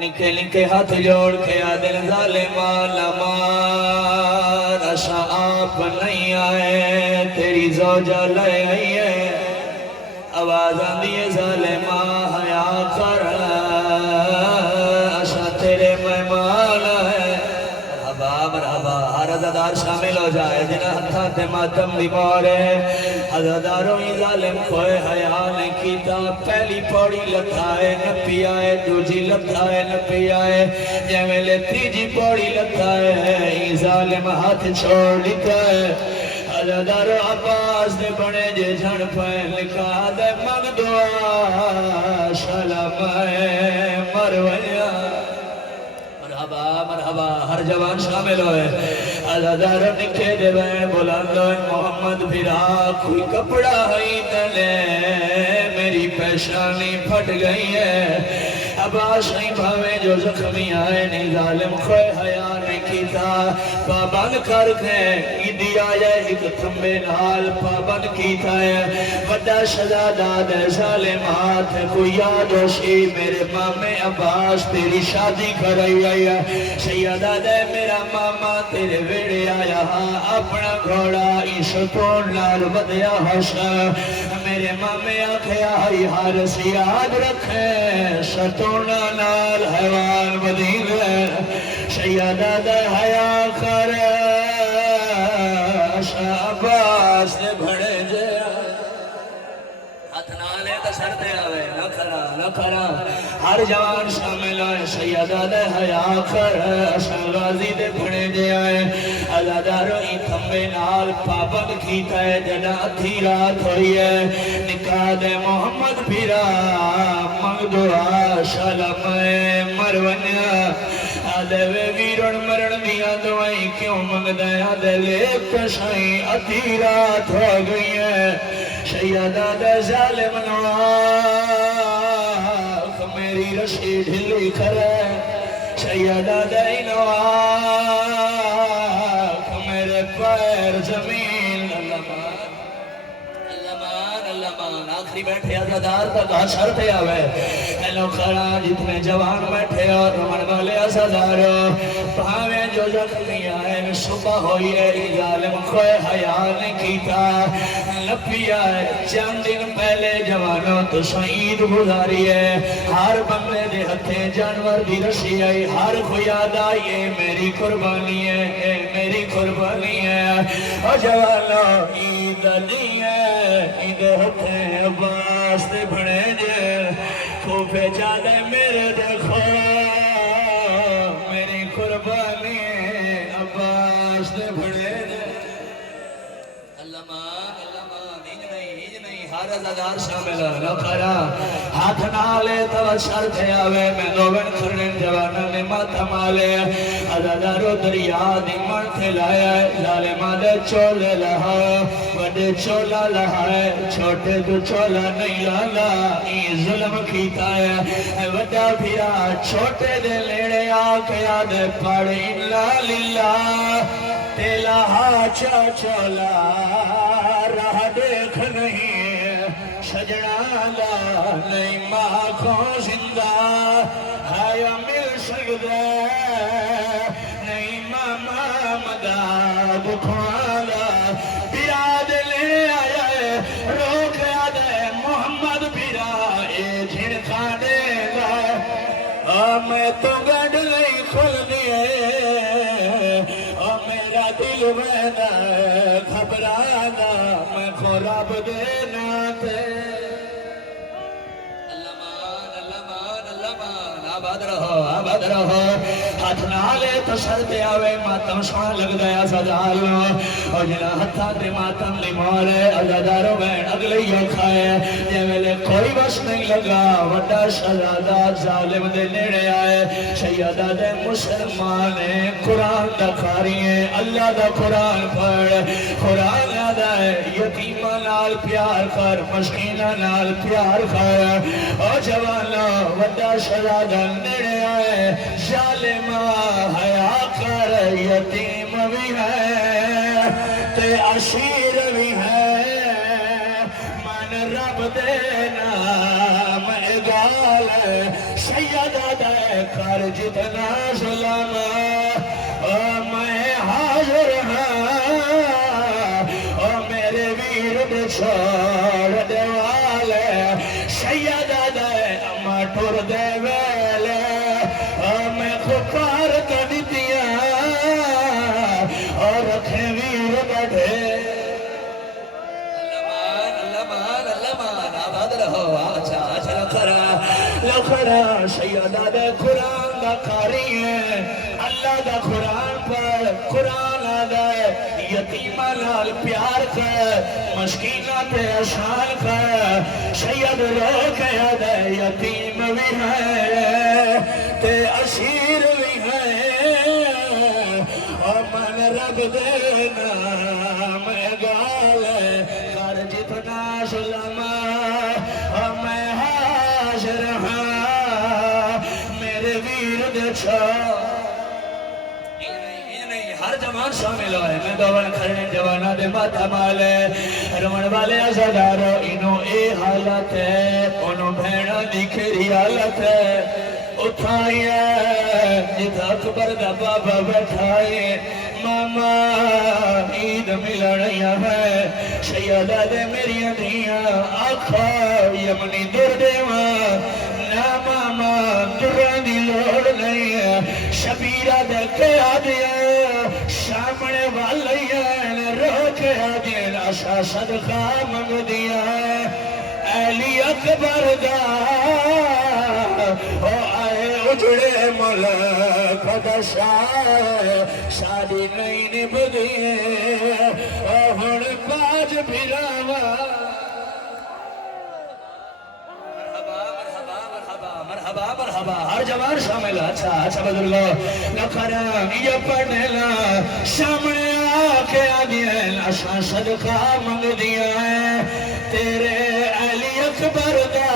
نکے نکے ہاتھ جوڑ کے آدھر ظالمہ لمار اشا آپ نہیں آئے تیری زوجہ لے آئی ہے آواز آندھی ہے ظالمہ حیا کر اشا تیرے مہمان ہے مرحبا ہر عزادار شامل ہو جائے جنہ ہتھا تے ماتم دی مور ہے عزاداروں ہی ظالم کوئے حیاء نے کیتا پہلی پوڑی لتھائے نپی آئے دوجی لتھائے نپی آئے جیملے تیجی پوڑی لتھائے ہی ظالم ہاتھ چھوڑ لیتا ہے عزاداروں عباس دے بڑے جے جھڑ پہن لکھا دے مگ دعا شلم مرویہ مرحبا ہر جوان شامل ہوئے عزادار نکھے دے بین بلاندو محمد بھیرا کوئی کپڑا ہی تلے میری پیشانی پھٹ گئی ہے عباس نہیں بھاوے جو زخمی آئے نہیں ظالم خوئے حیاء نے کیتا پابند کر کے ایدی آیا ایک تھمبے نال پابند کیتا ہے وڈا شہزادہ دے ظالمات کوئی یاد ہوشی میرے مامے عباس تیری شادی کرائی آیا سیدہ دے میرا ماما تیرے ویڑے آیا اپنا گھوڑا عیشتون لال بدیا حشا میرے مامے آکھے آئی حارس یاد رکھے شتونا نال حیوان بدین سیدہ دے حیا کر عباس دے بھڑے جے ہاتھ نالے تا سرتے آوے نہ کھرا ہر جوان شامل آئے سیدہ دے حیا کر غازی دے بھڑے جے آئے عزاداروں ہی تھمبے نال پابند کیتا ہے جنا ادھی رات ہوئی ہے نکاح دے محمد بھیرا منگ دعا شلم مرونیا آدھے وے ویرن مرن دیا دعائیں کیوں منگ دے آدھے لے کشائیں ادھی رات ہو گئی ہے سیدہ دے ظالم نواخ میری رشی ڈھلی کھرے سیدہ دے نواخ میرے پیر زمین اللہ آخری بیٹھے عزادار تک آشر تھے آوے ایلو کھڑا جتنے جوان بیٹھے اور رمن والے عزادار پاہمیں جو زخمی آئے صبح ہوئی ہے ظالم کوئے حیاء نے کیتا لپی آئے چند دن پہلے جوانوں تو شہید گزاری ہے ہر بندے دے ہتھے جانور دی رشی آئی ہر کوئی یاد آئیے میری قربانی ہے میری قربانی ہے اور جوانوں عید نہیں ہے عید ہوتے عباس دے بھڑے جے کوفے جادے میرے دیکھو میری قربانی عباس دے بھڑے جے اللہ مان ہیج نہیں ہر عزادار شامل نہ کھرا ہاتھ نالے تو شرطے آوے میں دوبن کھرن جوانا نے ماتھا مالے عزادارو دریا دیمان تھے لائے ظالمہ دے چولے لہا وڈے چولا لہائے چھوٹے تو چولا نہیں لالا این ظلم کیتا ہے وڈا بھیا چھوٹے دے لیڑے آکے آدھے پڑھ اللہ للہ تیلا ہاچا چولا راہ دیکھ نہیں سجنا لا نہیں ماں کو زندہ ہے یا مل سکتے نہیں ماما مدہ بکھوالا بیاد لے آیا ہے روک یاد ہے محمد بیرا اے جھڑ کھانے گا میں تو گڑ نہیں کھل دیئے میرا دل وینا گھبرانا میں خراب دینا تھے آباد رہو ہاتھ نالے تو سرتے آوے ماتم سونا لگ گیا سجالو اور جنا ہتھا تے ماتم لی مورے عزادارو بین اگلے یہ کھائے یہ ویلے کوئی بس نہیں لگا وڈا شہزادہ ظالم دے نیڑے آئے سیدہ دے مسلمان قرآن دا کھاری ہیں اللہ دا قرآن پڑھ قرآن یاد ہے یتیمہ نال پیار کر مسکینہ نال پیار کر اور جوانا وڈا شہزادہ نیڑے آئے ظالمہ حیا کر یتیم بھی ہے تے عشیر بھی ہے من رب دے نام اگال سیدہ دے کر جتنا ظلم میں حاضر ہاں میرے ویر دے چھوڑ دے والے سیدہ دے اما ٹر دے ویلے میں خکار کا دیتیاں اور رکھے ویر بڑھے لکھڑا سیدہ دے قرآن دا قاری ہے اللہ دا قرآن پر قرآن دے یتیمہ نال پیار کر مسکینہ تے احسان کر سید رو کے دے یتیم بھی ہے تے اسیر بھی ہے اور من رب دے نام گال کر جتنا ظلم میں حاضر ہاں میرے ویر دے ہر جوان شامل ہوئے میں دوان کھڑے جوانا دے ماتا مالے رومن والے ازادارو انہوں اے حالت ہے انہوں بھیڑا دکھری حالت ہے اٹھائیے جتا اکبر دا بابا بیٹھائیے ماما عید ملڑیاں ہے سیدہ دے میری دھیاں آکھا یمنی در دیواں نا ماما دران دی لوڑ نہیں ہے شبیرہ دے کے آدیا سامنے والیاں رو کے آدیا آشا صدقہ منگ دیا علی اکبر دا او آئے اجڑے ملک دا شاہ شادی نہیں نب دیئے ہن باج بھراوا مرحبا مرحبا ہر جوان شامل اچھا اچھا بزرگو لکھرام یہ پڑھنے لا سامنے آکے آدھیں آشا صدقہ منگ دیا ہے تیرے علی اکبر دا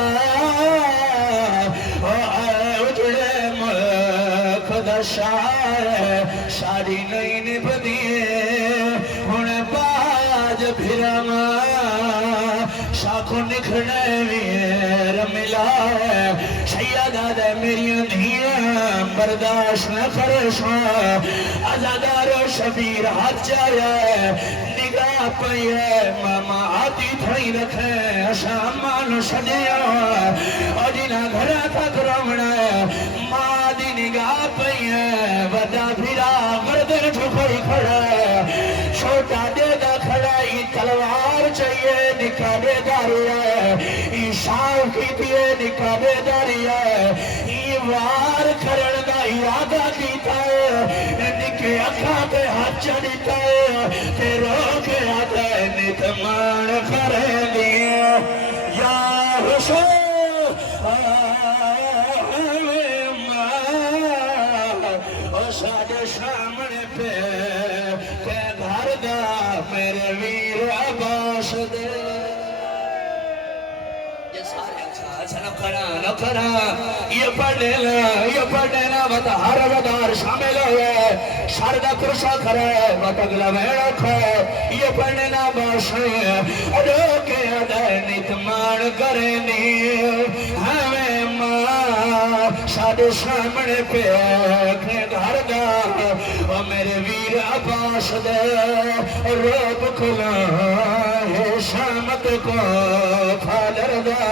اجڑے ملک دا شاہ شادی نہیں نب دیئے ہن باج بھراوا شاکو نکھنے ویر ملا ہے سیدہ دے میری دھیاں برداشت نہ کرشاں ازادار و شبیر ہاتھ جایا نگاہ پہیے ماما آتی تھوئی رکھے اشامان شدیا اور جنہ گھرہ تک رونا ماں دی نگاہ پہیے ودا بھیرا گردن ٹھوکڑی کھڑا چھوٹا دے دا کھڑائی تلوار چاہیے نکاح دے داری ہے شاہ کی دیئے نکاح دے داری ہے وار کرن دا ارادہ کیتا ہے نکے اکھا پہ ہاتھ چڑھتا ہے تے رو کے آتا ہے نتمان کرے دیئے یا حسین او ساڑے سامنے پہ کہ گھر دا میرے ویر عباس دے نکھرا یہ پڑھنے لا وطا ہر ودار شامل ہوئے شاردہ کرسا کھرے وطا گلا ویڑا کھے یہ پڑھنے لا باشے روکے ادھے نتمان کرنی ہمیں ماں سادے سامنے پہ کہ گھر دا میرے ویر عباس دے روب کھلا ہے شامت کو پھالر دا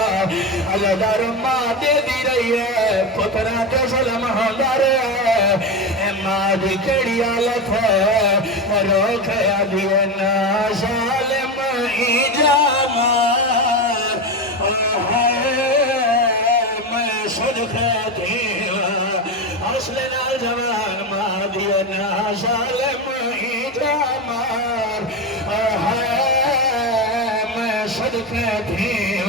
ازادار ماں دے دی رہی ہے پترہ تے ظلم ہوندہ رہے اے ماں دی کڑی آلت ہے روکھیا دیئے نا ظالم ہی جامار میں صدقہ دیئے حسل نال جوان ماں دیئے نا ظالم ہی جامار میں صدقہ دیئے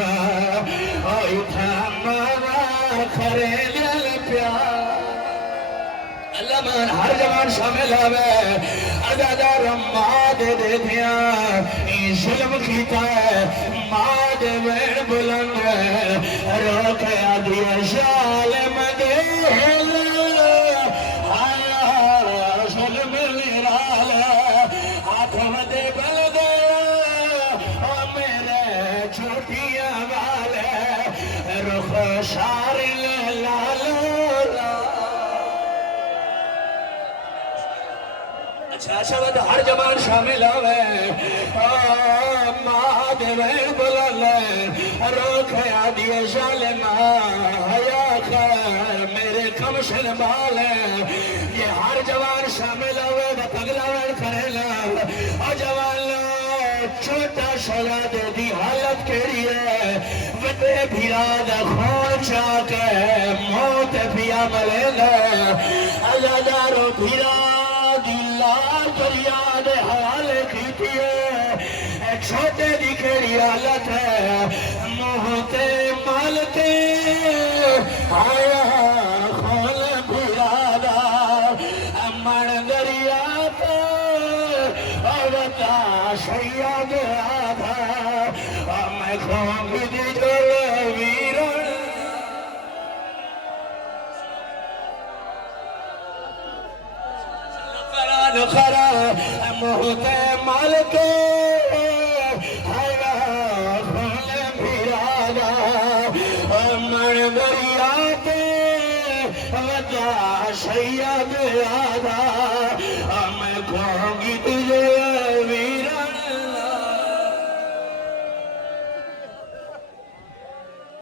کھرے لیل پیار اللہ مان ہر جوان شامل آوے ادادار ماں دے دے دیا این ظلم کیتا ہے ماں دے وین بلند ہے روکے آدھیا ظالم دے ظلم لیرال ہاتھ ودے بلد میرے چھوٹیاں والے رخ شار لالو شاشوت ہر زبان شامل ہوئے ماں دیوین بلالے روکھے آدھیے ظالمہ حیا خیر میرے کمشن بالے یہ ہر جوان شامل ہوئے دا پگلا وین کرے لال جوان چھوٹا شہزادے دی حالت کیڑی ہے وڈے بھیراد خون چاکے موت پیا ملے گا ازادارو بھیراد اللہ فریاد حال کیتی ہے چھوٹے دی کیڑی حالت ہے موتے مالتے آیا خون بھیرادا من دریا شیاد آدھا میں خون دی جل ویرن خرا موت مالکے خون بھیرادا من دریا ودا شیاد آدھا میں خون دی